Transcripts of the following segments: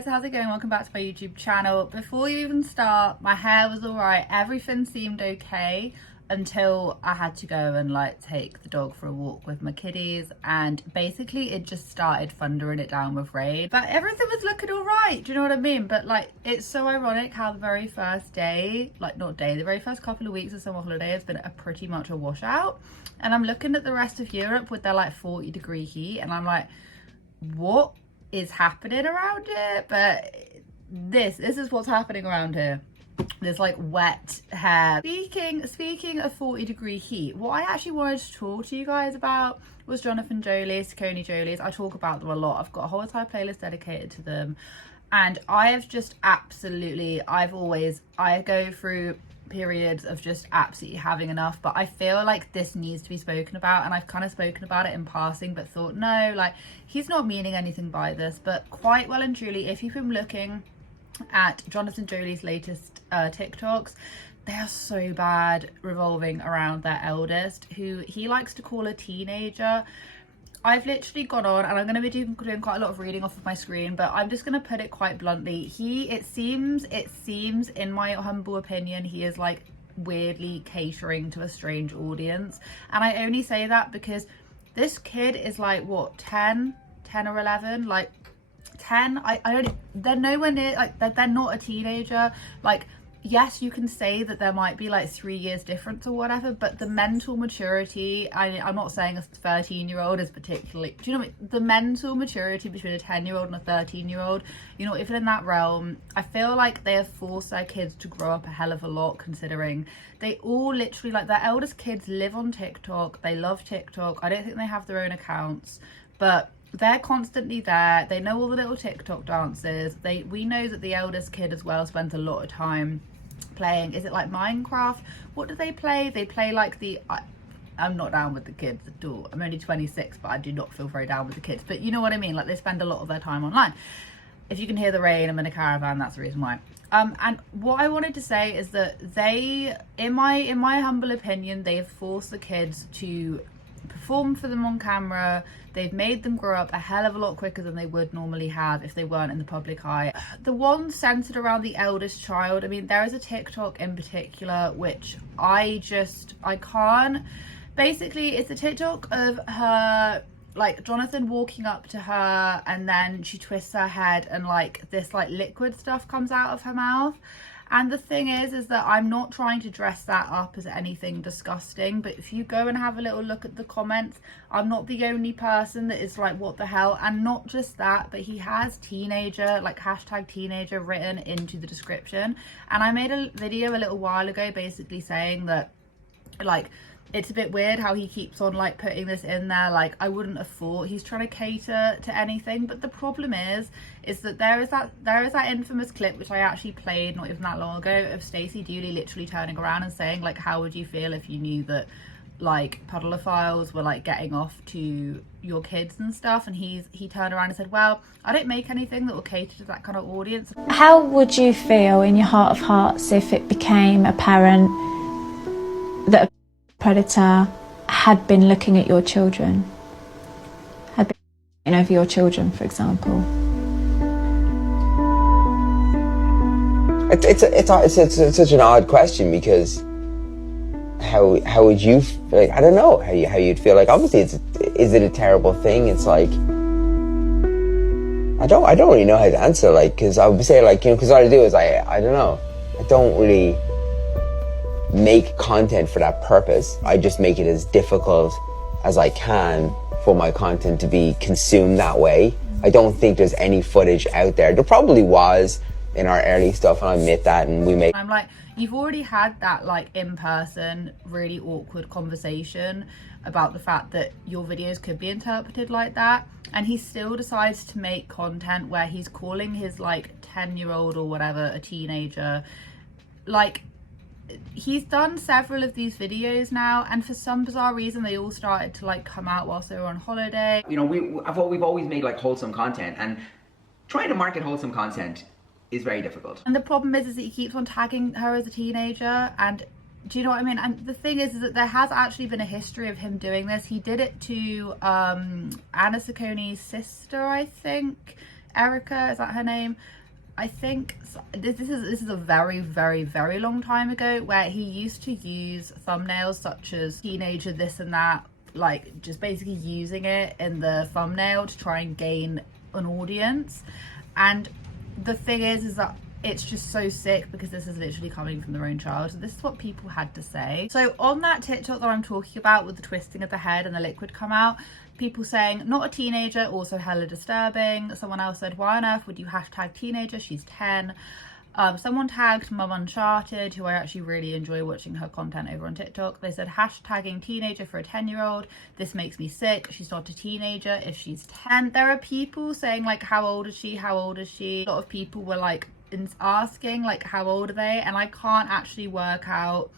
guys, how's it going? Welcome back to my YouTube channel. Before you even start, my hair was alright, everything seemed okay until I had to go and like take the dog for a walk with my kitties, and basically it just started thundering it down with rain, but everything was looking alright, do you know what I mean? But like, it's so ironic how the very first day, the very first couple of weeks of summer holiday has been pretty much a washout, and I'm looking at the rest of Europe with their like 40-degree heat, and I'm like, what is happening around here? But this is what's happening around here. There's like wet hair. Speaking of 40-degree heat, what I actually wanted to talk to you guys about was Jonathan Jolis, SACCONEJOLYS. I talk about them a lot. I've got a whole entire playlist dedicated to them, and I have just absolutely, I go through periods of just absolutely having enough, but I feel like this needs to be spoken about, and I've kind of spoken about it in passing but thought, no, like, he's not meaning anything by this. But quite well and truly, if you've been looking at Jonathan Jolis' latest TikToks, they are so bad, revolving around their eldest, who he likes to call a teenager. I've literally gone on, and I'm going to be doing quite a lot of reading off of my screen, but I'm just going to put it quite bluntly. It seems, in my humble opinion, he is like weirdly catering to a strange audience. And I only say that because this kid is like, what, 10 or 11? Like 10, they're nowhere near, like, they're not a teenager. Like, yes, you can say that there might be like 3 years difference or whatever, but the mental maturity, I'm not saying a 13-year-old is particularly, do you know what I mean? The mental maturity between a 10-year-old and a 13-year-old, you're not even in that realm. I feel like they have forced their kids to grow up a hell of a lot, considering they all literally, like, their eldest kids live on TikTok. They love TikTok. I don't think they have their own accounts, but they're constantly there. They know all the little TikTok dances. We know that the eldest kid as well spends a lot of time playing, is it like Minecraft? What do they play? They play like I'm not down with the kids at all. I'm only 26, but I do not feel very down with the kids. But you know what I mean? Like, they spend a lot of their time online. If you can hear the rain, I'm in a caravan, that's the reason why. And what I wanted to say is that they, in my humble opinion, they have forced the kids to perform for them on camera. They've made them grow up a hell of a lot quicker than they would normally have if they weren't in the public eye. The one centered around the eldest child, I mean, there is a TikTok in particular which I can't. Basically, it's a TikTok of her, like, Jonathan walking up to her, and then she twists her head and like this like liquid stuff comes out of her mouth. And the thing is that I'm not trying to dress that up as anything disgusting, but if you go and have a little look at the comments, I'm not the only person that is like, what the hell? And not just that, but he has teenager, like hashtag teenager written into the description. And I made a video a little while ago basically saying that, like, it's a bit weird how he keeps on like putting this in there. Like, I wouldn't have thought he's trying to cater to anything, but the problem is that there is that infamous clip which I actually played not even that long ago of Stacey Dooley literally turning around and saying, like, how would you feel if you knew that like pedophiles were like getting off to your kids and stuff? And he turned around and said, well, I don't make anything that will cater to that kind of audience. How would you feel in your heart of hearts if it became apparent that a predator had been looking at your children, had been looking over your children, for example? It's such an odd question, because how would you, like, I don't know how you'd feel. Like, obviously is it a terrible thing? It's like, I don't really know how to answer, like, because I would say, like, you know, because all I do is I don't know, I don't really make content for that purpose. I just make it as difficult as I can for my content to be consumed that way. I don't think there's any footage out there. There probably was in our early stuff, and I admit that, and we make... I'm like, you've already had that like in-person really awkward conversation about the fact that your videos could be interpreted like that, and he still decides to make content where he's calling his like 10-year-old or whatever a teenager. Like, he's done several of these videos now, and for some bizarre reason they all started to like come out whilst they were on holiday. You know, we've always made like wholesome content, and trying to market wholesome content is very difficult. And the problem is that he keeps on tagging her as a teenager, and do you know what I mean? And the thing is that there has actually been a history of him doing this. He did it to Anna Saccone's sister, I think. Erica, is that her name? I think this is a very, very, very long time ago, where he used to use thumbnails such as teenager this and that, like just basically using it in the thumbnail to try and gain an audience. And the thing is that it's just so sick, because this is literally coming from their own child. So this is what people had to say. So on that TikTok that I'm talking about with the twisting of the head and the liquid come out, people saying not a teenager, also hella disturbing. Someone else said, why on earth would you hashtag teenager, she's 10. Someone tagged Mum Uncharted, who I actually really enjoy watching her content over on TikTok. They said hashtagging teenager for a 10-year-old, this makes me sick, she's not a teenager if she's 10. There are people saying like, how old is she, how old is she? A lot of people were like asking like, how old are they? And I can't actually work out,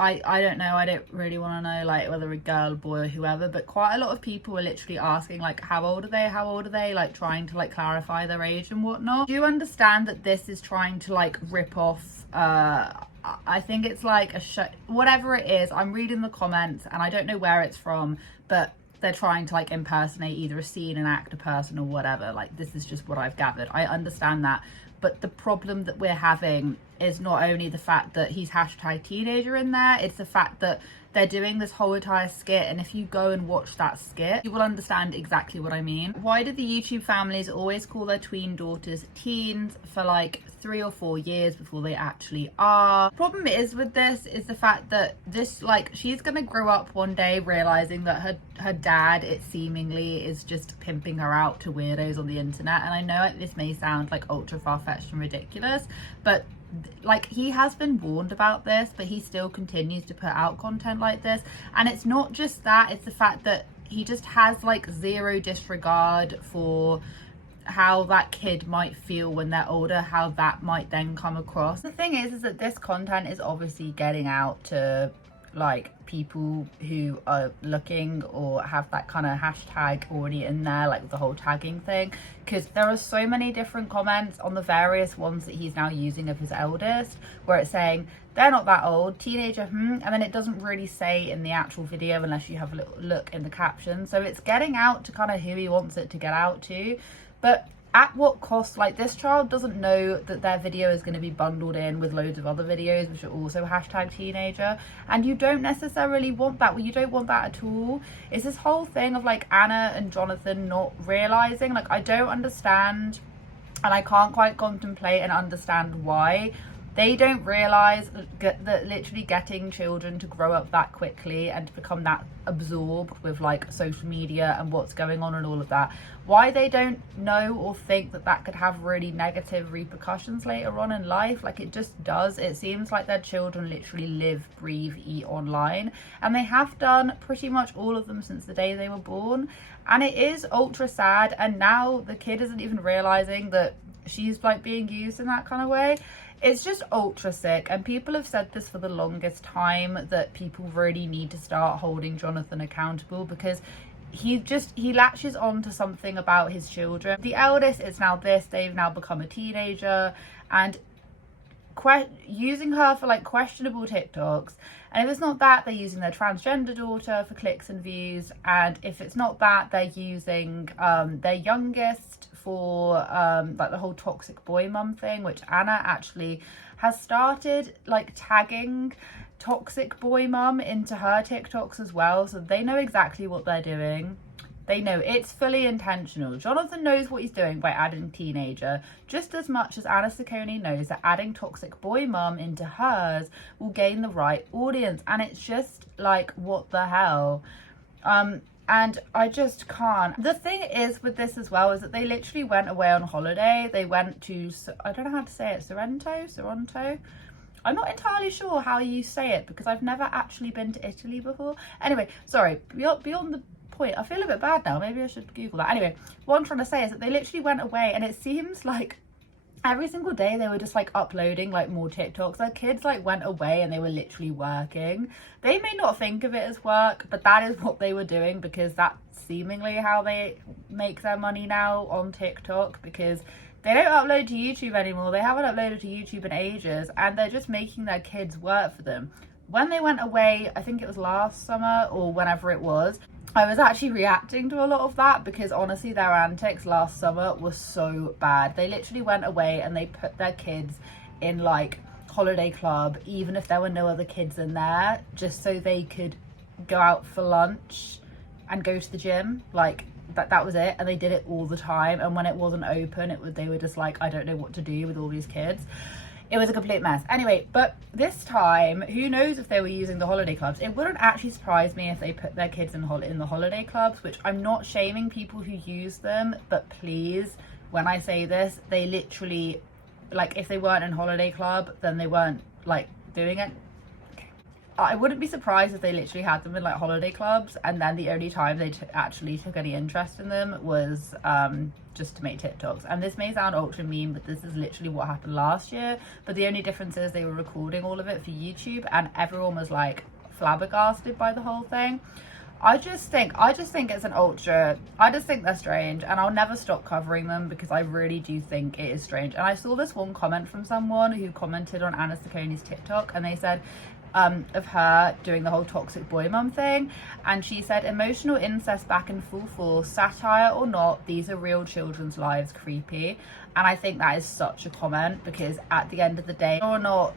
I don't know, I don't really want to know like whether a girl, boy or whoever, but quite a lot of people were literally asking like, how old are they, like trying to like clarify their age and whatnot. Do you understand that this is trying to like rip off, I think it's like a show, whatever it is, I'm reading the comments and I don't know where it's from, but they're trying to like impersonate either a scene, an actor, person or whatever. Like, this is just what I've gathered. I understand that, but the problem that we're having is not only the fact that he's hashtag teenager in there, it's the fact that they're doing this whole entire skit, and if you go and watch that skit, you will understand exactly what I mean. Why do the YouTube families always call their tween daughters teens for like 3 or 4 years before they actually are? Problem is with this is the fact that this, like, she's gonna grow up one day realizing that her dad, it seemingly, is just pimping her out to weirdos on the internet. And I know this may sound like ultra far-fetched and ridiculous, but like, he has been warned about this, but he still continues to put out content like this. And it's not just that, it's the fact that he just has like zero disregard for how that kid might feel when they're older, how that might then come across. The thing is that this content is obviously getting out to like people who are looking or have that kind of hashtag already in there, like the whole tagging thing, because there are so many different comments on the various ones that he's now using of his eldest, where it's saying they're not that old, teenager, and then it doesn't really say in the actual video unless you have a little look in the caption. So it's getting out to kind of who he wants it to get out to, but at what cost? Like, this child doesn't know that their video is going to be bundled in with loads of other videos which are also hashtag teenager, and you don't necessarily want that. Well, you don't want that at all. It's this whole thing of like Anna and Jonathan not realizing, like, I don't understand, and I can't quite contemplate and understand why they don't realize that literally getting children to grow up that quickly and to become that absorbed with like social media and what's going on and all of that, why they don't know or think that that could have really negative repercussions later on in life. Like, it just does. It seems like their children literally live, breathe, eat online, and they have done pretty much all of them since the day they were born. And it is ultra sad, and now the kid isn't even realizing that she's like being used in that kind of way. It's just ultra sick, and people have said this for the longest time, that people really need to start holding Jonathan accountable, because he latches on to something about his children. The eldest is now this, they've now become a teenager, and using her for like questionable TikToks. And if it's not that, they're using their transgender daughter for clicks and views, and if it's not that, they're using their youngest for like the whole toxic boy mum thing, which Anna actually has started like tagging toxic boy mum into her TikToks as well, so they know exactly what they're doing. They know it's fully intentional. Jonathan knows what he's doing by adding teenager, just as much as Anna Saccone knows that adding toxic boy mum into hers will gain the right audience. And it's just like, what the hell? And I just can't. The thing is with this as well is that they literally went away on holiday. They went to, I don't know how to say it, Sorrento? I'm not entirely sure how you say it, because I've never actually been to Italy before. Anyway, sorry, beyond the point, I feel a bit bad now. Maybe I should Google that. Anyway, what I'm trying to say is that they literally went away, and it seems like every single day they were just like uploading like more TikToks. Their kids like went away and they were literally working. They may not think of it as work, but that is what they were doing, because that's seemingly how they make their money now on TikTok, because they don't upload to YouTube anymore. They haven't uploaded to YouTube in ages, and they're just making their kids work for them. When they went away, I think it was last summer or whenever it was, I was actually reacting to a lot of that because honestly their antics last summer was so bad. They literally went away and they put their kids in like holiday club, even if there were no other kids in there, just so they could go out for lunch and go to the gym. Like that was it. And they did it all the time, and when it wasn't open, they were just like, I don't know what to do with all these kids. It was a complete mess. Anyway, but this time, who knows if they were using the holiday clubs. It wouldn't actually surprise me if they put their kids in the holiday clubs, which I'm not shaming people who use them, but please, when I say this, they literally, like, if they weren't in holiday club, then they weren't like doing it. I wouldn't be surprised if they literally had them in like holiday clubs, and then the only time they actually took any interest in them was just to make TikToks. And this may sound ultra mean, but this is literally what happened last year. But the only difference is they were recording all of it for YouTube, and everyone was like flabbergasted by the whole thing. I just think it's an ultra, I just think they're strange, and I'll never stop covering them because I really do think it is strange. And I saw this one comment from someone who commented on Anna Sacconi's TikTok, and they said of her doing the whole toxic boy mum thing, and she said, emotional incest back in full force, satire or not, these are real children's lives, creepy. And I think that is such a comment, because at the end of the day, or not,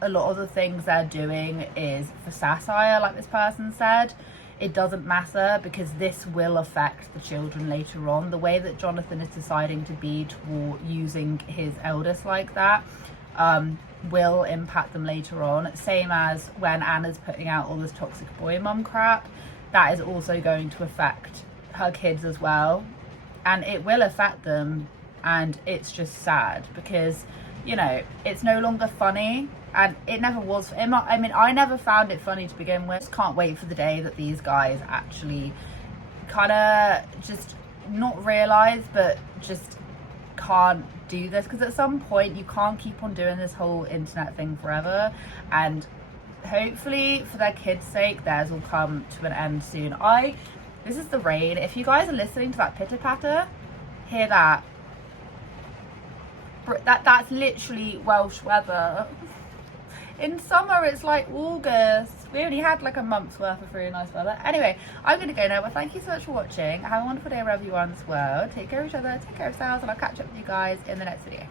a lot of the things they're doing is for satire, like this person said. It doesn't matter, because this will affect the children later on. The way that Jonathan is deciding to be toward using his eldest like that will impact them later on. Same as when Anna's putting out all this toxic boy mum crap, that is also going to affect her kids as well, and it will affect them. And it's just sad because, you know, it's no longer funny, and it never was. I mean, I never found it funny to begin with. Just can't wait for the day that these guys actually kind of just not realize, but just can't do this, because at some point you can't keep on doing this whole internet thing forever, and hopefully for their kids' sake theirs will come to an end soon. This is the rain. If you guys are listening to that pitter patter, hear that. That's literally Welsh weather. In summer it's like August. We only had like a month's worth of really nice weather. Anyway, I'm gonna go now, but thank you so much for watching. Have a wonderful day wherever you are in this world. Take care of each other, take care of yourselves, and I'll catch up with you guys in the next video.